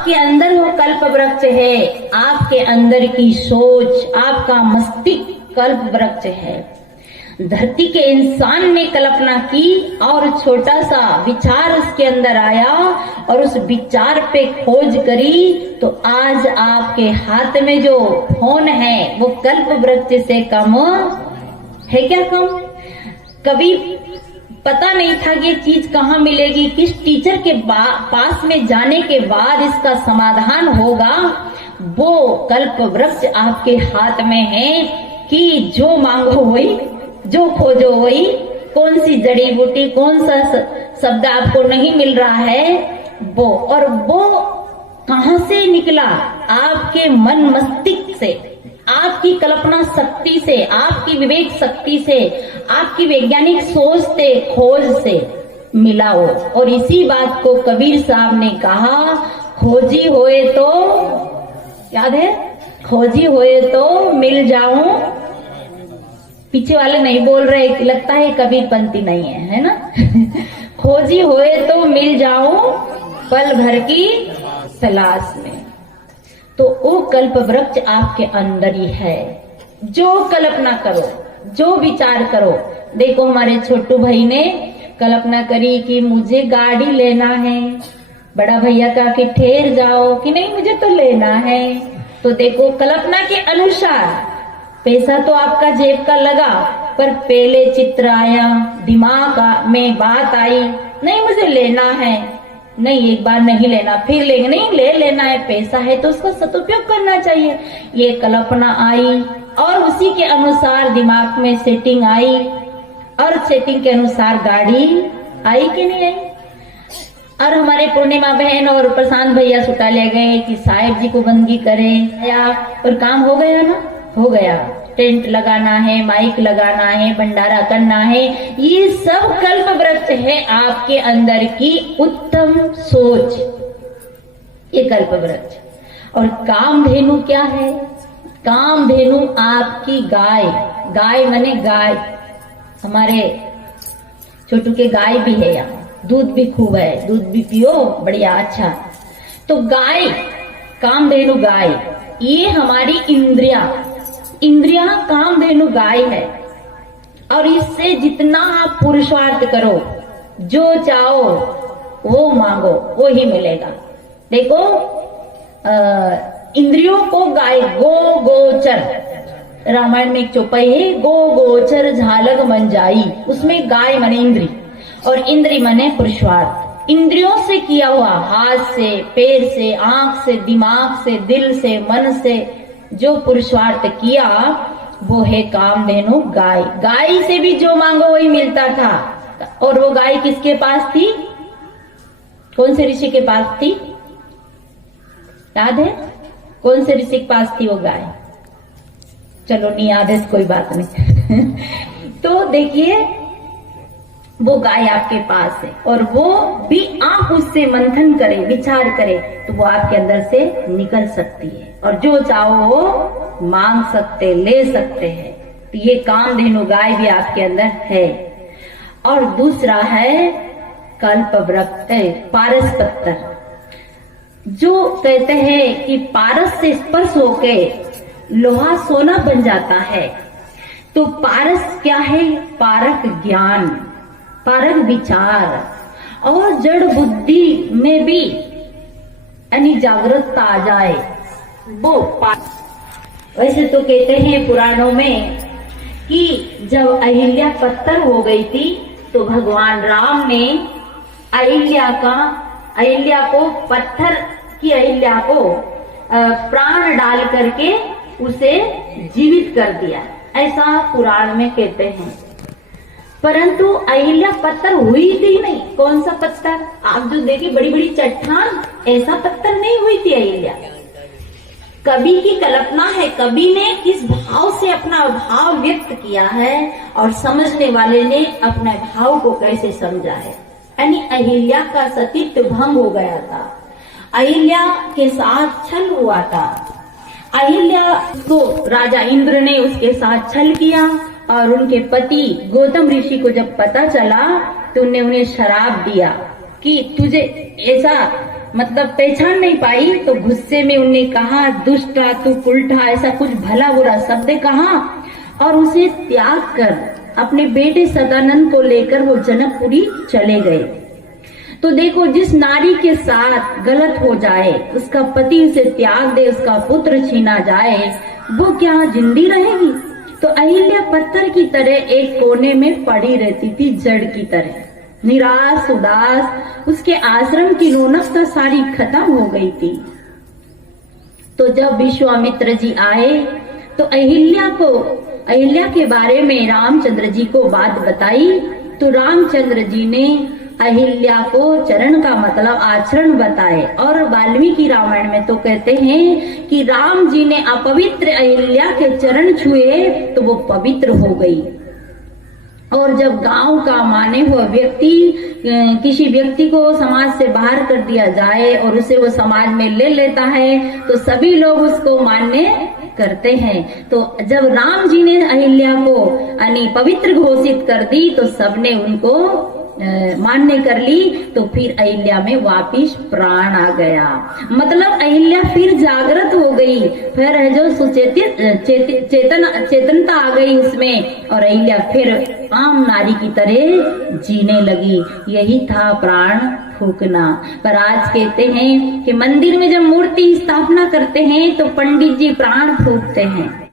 आपके अंदर वो कल्प वृक्ष है, आपके अंदर की सोच, आपका मस्तिष्क कल्प वृक्ष है। धरती के इंसान ने कल्पना की और छोटा सा विचार उसके अंदर आया और उस विचार पे खोज करी, तो आज आपके हाथ में जो फोन है वो कल्प वृक्ष से कम है क्या? कम? कभी पता नहीं था कि ये चीज कहाँ मिलेगी, किस टीचर के पास में जाने के बाद इसका समाधान होगा। वो कल्प वृक्ष आपके हाथ में है कि जो मांगो वही, जो खोजो वही। कौन सी जड़ी बूटी, कौन सा शब्द आपको नहीं मिल रहा है वो, और वो कहां से निकला? आपके मन मस्तिष्क से, आपकी कल्पना शक्ति से, आपकी विवेक शक्ति से, आपकी वैज्ञानिक सोच से, खोज से मिला हो। और इसी बात को कबीर साहब ने कहा, खोजी होए तो, याद है, खोजी होए तो मिल जाऊं। पीछे वाले नहीं बोल रहे, लगता है कबीर पंथी नहीं है ना? खोजी होए तो मिल जाऊं पल भर की तलाश में। तो वो कल्प वृक्ष आपके अंदर ही है। जो कल्पना करो, जो विचार करो। देखो हमारे छोटू भाई ने कल्पना करी कि मुझे गाड़ी लेना है, बड़ा भैया कहा कि ठहर जाओ, कि नहीं मुझे तो लेना है। तो देखो कल्पना के अनुसार पैसा तो आपका जेब का लगा, पर पहले चित्र आया, दिमाग में बात आई, नहीं मुझे लेना है, नहीं एक बार नहीं लेना, फिर लेंगे, नहीं ले लेना है, पैसा है तो उसका सदुपयोग करना चाहिए। ये कल्पना आई और उसी के अनुसार दिमाग में सेटिंग आई और सेटिंग के अनुसार गाड़ी आई कि नहीं आई। और हमारे पूर्णिमा बहन और प्रशांत भैया सुटा ले गए कि साहेब जी को बंदगी करें, या और काम हो गया ना, हो गया। टेंट लगाना है, माइक लगाना है, भंडारा करना है, ये सब कल्प वृक्ष है आपके अंदर की उत्तम सोच, ये कल्प वृक्ष। और कामधेनु क्या है? कामधेनु आपकी गाय, गाय माने गाय, हमारे छोटू के गाय भी है, यहाँ दूध भी खूब है, दूध भी पियो बढ़िया अच्छा। तो गाय, कामधेनु गाय, ये हमारी इंद्रिया कामधेनु गाय है। और इससे जितना आप पुरुषार्थ करो, जो चाहो वो मांगो, वो ही मिलेगा। देखो इंद्रियों को गाय, गो गोचर, रामायण में एक चौपाई है, गो गोचर झालग मन जाई, उसमें गाय माने इंद्री और इंद्री माने पुरुषार्थ। इंद्रियों से किया हुआ, हाथ से, पैर से, आंख से, दिमाग से, दिल से, मन से जो पुरुषार्थ किया वो है कामधेनु गाय। गाय से भी जो मांगो वही मिलता था। और वो गाय किसके पास थी? कौन से ऋषि के पास थी? याद है? कौन से ऋषि के पास थी वो गाय? चलो नहीं याद है, कोई बात नहीं। तो देखिए वो गाय आपके पास है और वो भी आप उससे मंथन करें, विचार करें तो वो आपके अंदर से निकल सकती है और जो चाहो वो मांग सकते, ले सकते हैं। तो ये कामधेनु गाय भी आपके अंदर है। और दूसरा है कल्प वृक्ष, पारस पत्थर, जो कहते हैं कि पारस से स्पर्श होके लोहा सोना बन जाता है। तो पारस क्या है? पारक ज्ञान, पारक विचार और जड़ बुद्धि में भी यानी जागरूकता आ जाए वो वैसे तो कहते हैं पुराणों में कि जब अहिल्या पत्थर हो गई थी तो भगवान राम ने अहिल्या को पत्थर की अहिल्या को प्राण डाल करके उसे जीवित कर दिया, ऐसा पुराण में कहते हैं। परंतु अहिल्या पत्थर हुई थी नहीं। कौन सा पत्थर? आप जो देखिए बड़ी बड़ी चट्टान, ऐसा पत्थर नहीं हुई थी अहिल्या। कवि की कल्पना है, कवि ने किस भाव से अपना भाव व्यक्त किया है और समझने वाले ने अपने भाव को कैसे समझा है। यानी अहिल्या का सतीत्व भंग हो गया था, अहिल्या के साथ छल हुआ था। अहिल्या को राजा इंद्र ने उसके साथ छल किया और उनके पति गौतम ऋषि को जब पता चला तो उन्हें श्राप दिया कि तुझे ऐसा मतलब पहचान नहीं पाई तो गुस्से में उन्हें कहा, दुष्टा तू कुलठा, ऐसा कुछ भला बुरा शब्द कहा और उसे त्याग कर अपने बेटे सदानंद को लेकर वो जनकपुरी चले गए। तो देखो, जिस नारी के साथ गलत हो जाए, उसका पति उसे त्याग दे, उसका पुत्र छीना जाए, वो क्या जिंदी रहेगी? तो अहिल्या पत्थर की तरह एक कोने में पड़ी रहती थी, जड़ की तरह, निराश उदास। उसके आश्रम की रौनकता सारी खत्म हो गई थी। तो जब विश्वामित्र जी आए तो अहिल्या के बारे में रामचंद्र जी को बात बताई। तो रामचंद्र जी ने अहिल्या को चरण का मतलब आचरण बताए। और वाल्मीकि रामायण में तो कहते हैं कि राम जी ने अपवित्र अहिल्या के चरण छुए तो वो पवित्र हो गई। और जब गांव का माने हुआ व्यक्ति किसी व्यक्ति को समाज से बाहर कर दिया जाए और उसे वो समाज में ले लेता है तो सभी लोग उसको मान्य करते हैं। तो जब राम जी ने अहिल्या को पवित्र घोषित कर दी तो सबने उनको मान्य कर ली। तो फिर अहिल्या में वापिस प्राण आ गया, मतलब अहिल्या फिर जागृत हो गई, फिर है जो चेतनता आ गई उसमें और अहिल्या फिर आम नारी की तरह जीने लगी। यही था प्राण फूकना। पर आज कहते हैं कि मंदिर में जब मूर्ति स्थापना करते हैं तो पंडित जी प्राण फूकते हैं।